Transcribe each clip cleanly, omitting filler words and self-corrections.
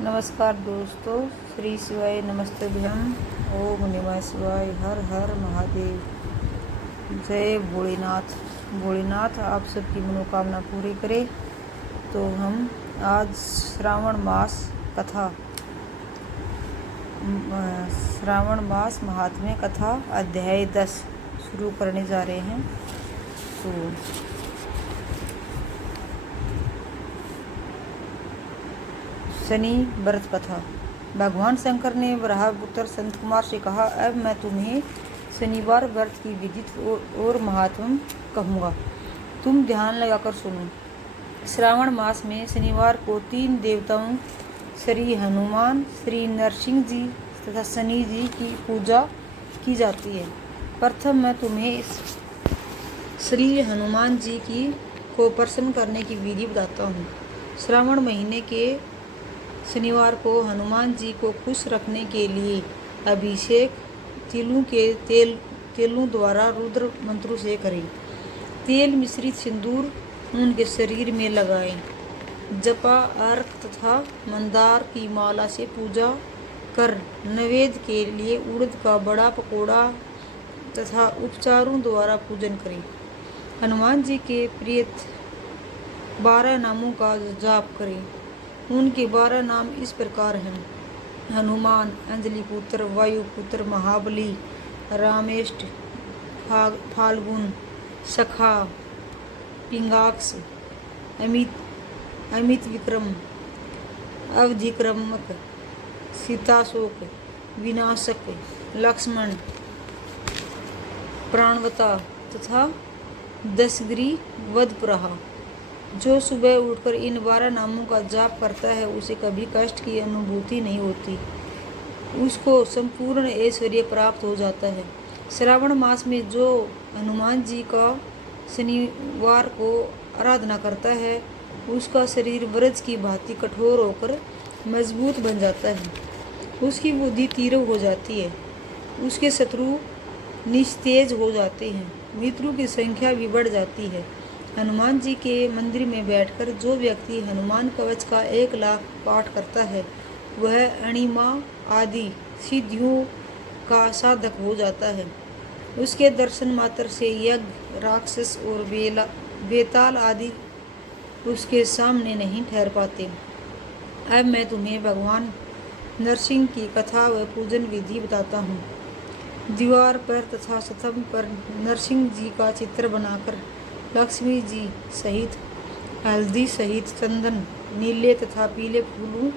नमस्कार दोस्तों, श्री शिवाय नमस्तभ्यम। ओम नमः शिवाय। हर हर महादेव। जय भोलेनाथ। भोलेनाथ आप सबकी मनोकामना पूरी करे। तो हम आज श्रावण मास महात्म्य कथा अध्याय 10 शुरू करने जा रहे हैं। तो शनि व्रत कथा। भगवान शंकर ने ब्रह्मपुत्र संत कुमार से कहा, अब मैं तुम्हें शनिवार व्रत की विधित और महात्म कहूँगा, तुम ध्यान लगाकर सुनो। श्रावण मास में शनिवार को 3 देवताओं श्री हनुमान, श्री नरसिंह जी तथा शनि जी की पूजा की जाती है। प्रथम मैं तुम्हें श्री हनुमान जी को प्रसन्न करने की विधि बताता हूँ। श्रावण महीने के शनिवार को हनुमान जी को खुश रखने के लिए अभिषेक तेलों द्वारा रुद्र मंत्रों से करें। तेल मिश्रित सिंदूर उनके शरीर में लगाएं। जपा, अर्क तथा मंदार की माला से पूजा कर नैवेद्य के लिए उड़द का बड़ा पकौड़ा तथा उपचारों द्वारा पूजन करें। हनुमान जी के प्रिय 12 नामों का जाप करें। उनके 12 नाम इस प्रकार हैं: हनुमान, अंजलि पुत्र, वायु पुत्र, महाबली, रामेष्ट, फाल्गुन, सखा, पिंगाक्ष, अमित विक्रम, अवधिक्रमक, सीताशोक, विनाशक, लक्ष्मण, प्राणवता तथा दशग्री वधप्रहा। जो सुबह उठकर इन 12 नामों का जाप करता है उसे कभी कष्ट की अनुभूति नहीं होती, उसको संपूर्ण ऐश्वर्य प्राप्त हो जाता है। श्रावण मास में जो हनुमान जी का शनिवार को आराधना करता है उसका शरीर वज्र की भांति कठोर होकर मजबूत बन जाता है, उसकी बुद्धि तीव्र हो जाती है, उसके शत्रु निस्तेज हो जाते हैं, मित्रों की संख्या भी बढ़ जाती है। हनुमान जी के मंदिर में बैठकर जो व्यक्ति हनुमान कवच का 1 लाख पाठ करता है वह अणिमा आदि सिद्धियों का साधक हो जाता है। उसके दर्शन मात्र से यज्ञ, राक्षस और बेताल आदि उसके सामने नहीं ठहर पाते। अब मैं तुम्हें भगवान नरसिंह की कथा व पूजन विधि बताता हूँ। दीवार पर तथा स्तंभ पर नरसिंह जी का चित्र बनाकर लक्ष्मी जी सहित हल्दी सहित चंदन, नीले तथा पीले फूलों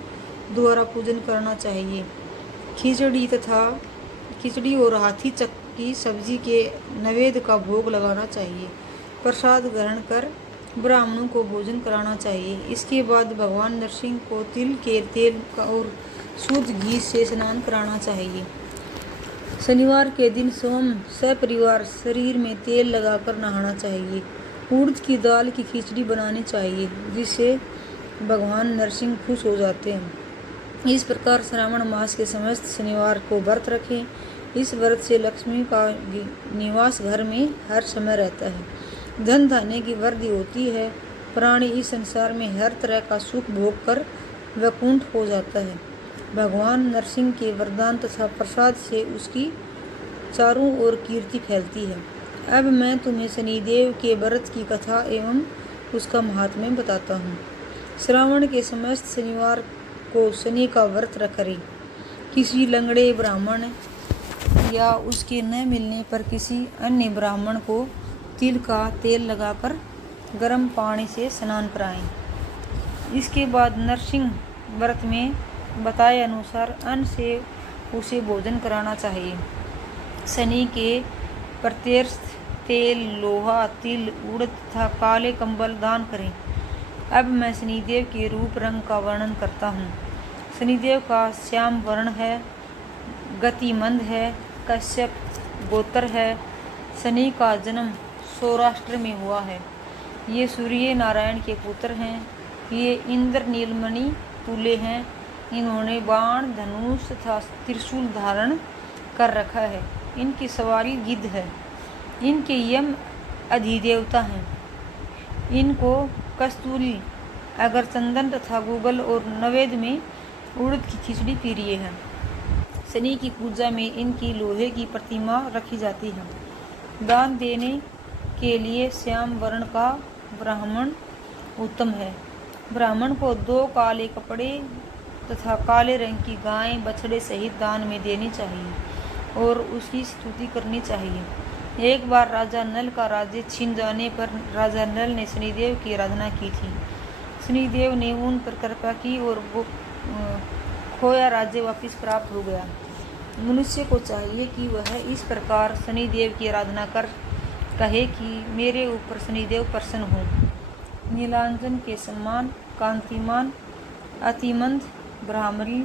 द्वारा पूजन करना चाहिए। खिचड़ी और हाथी चक्की सब्जी के नैवेद्य का भोग लगाना चाहिए। प्रसाद ग्रहण कर ब्राह्मणों को भोजन कराना चाहिए। इसके बाद भगवान नरसिंह को तिल के तेल और शुद्ध घी से स्नान कराना चाहिए। शनिवार के दिन सोम सपरिवार शरीर में तेल लगाकर नहाना चाहिए। उड़द की दाल की खिचड़ी बनानी चाहिए जिससे भगवान नरसिंह खुश हो जाते हैं। इस प्रकार श्रावण मास के समस्त शनिवार को व्रत रखें। इस व्रत से लक्ष्मी का निवास घर में हर समय रहता है, धन धान्य की वृद्धि होती है, प्राणी इस संसार में हर तरह का सुख भोग कर वैकुंठ हो जाता है। भगवान नरसिंह के वरदान तथा प्रसाद से उसकी चारों ओर कीर्ति फैलती है। अब मैं तुम्हें शनिदेव के व्रत की कथा एवं उसका महात्म्य बताता हूँ। श्रावण के समस्त शनिवार को शनि का व्रत करें। किसी लंगड़े ब्राह्मण या उसके न मिलने पर किसी अन्य ब्राह्मण को तिल का तेल लगाकर गर्म पानी से स्नान कराएं। इसके बाद नरसिंह व्रत में बताए अनुसार अन्न से उसे भोजन कराना चाहिए। शनि के प्रत्यर्थ तेल, लोहा, तिल, उड़द तथा काले कंबल दान करें। अब मैं शनिदेव के रूप रंग का वर्णन करता हूँ। शनिदेव का श्याम वर्ण है, गतिमंद है, कश्यप गोत्र है। शनि का जन्म सौराष्ट्र में हुआ है। ये सूर्य नारायण के पुत्र हैं। ये इंद्र नीलमणि तुल्य हैं। इन्होंने बाण, धनुष तथा त्रिशूल धारण कर रखा है। इनकी सवारी गिद्ध है। इनके यम अधिदेवता हैं। इनको कस्तूरी, अगर चंदन तथा गूगल और नवेद में उड़द की खिचड़ी प्रिय है। शनि की पूजा में इनकी लोहे की प्रतिमा रखी जाती है। दान देने के लिए श्याम वर्ण का ब्राह्मण उत्तम है। ब्राह्मण को 2 काले कपड़े तथा काले रंग की गाय बछड़े सहित दान में देनी चाहिए और उसकी स्तुति करनी चाहिए। एक बार राजा नल का राज्य छीन जाने पर राजा नल ने शनिदेव की आराधना की थी। शनिदेव ने उन पर कृपा की और वो खोया राज्य वापस प्राप्त हो गया। मनुष्य को चाहिए कि वह इस प्रकार शनिदेव की आराधना कर कहे कि मेरे ऊपर शनिदेव प्रसन्न हो। नीलांजन के समान कांतिमान अतिमंद ब्राह्मणी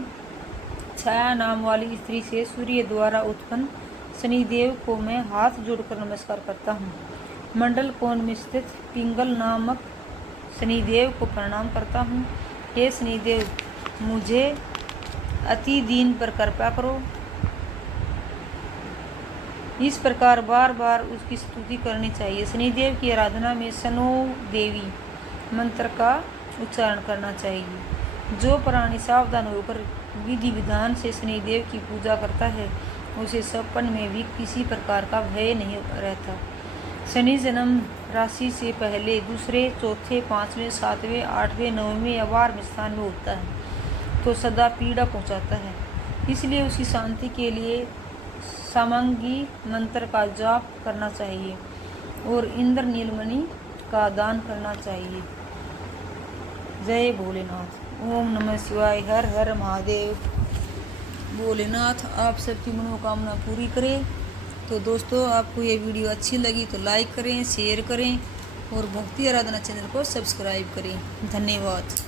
छाया नाम वाली स्त्री से सूर्य द्वारा उत्पन्न शनिदेव को मैं हाथ जोड़कर नमस्कार करता हूँ। मंडल कोण में स्थित पिंगल नामक शनिदेव को प्रणाम करता हूँ। हे शनिदेव, मुझे अति दीन पर कृपा करो। इस प्रकार बार बार उसकी स्तुति करनी चाहिए। शनिदेव की आराधना में शनो देवी मंत्र का उच्चारण करना चाहिए। जो प्राणी सावधान होकर विधि विधान से शनिदेव की पूजा करता है उसे सपन में भी किसी प्रकार का भय नहीं रहता। शनि जन्म राशि से पहले दूसरे, चौथे, 5वें, 7वें, 8वें, 9वें या 12वें स्थान में होता है तो सदा पीड़ा पहुंचाता है। इसलिए उसकी शांति के लिए सामंगी मंत्र का जाप करना चाहिए और इंद्र नीलमणि का दान करना चाहिए। जय भोलेनाथ। ओम नमः शिवाय। हर हर महादेव। भोलेनाथ आप सबकी मनोकामना पूरी करें। तो दोस्तों, आपको ये वीडियो अच्छी लगी तो लाइक करें, शेयर करें और भक्ति आराधना चैनल को सब्सक्राइब करें। धन्यवाद।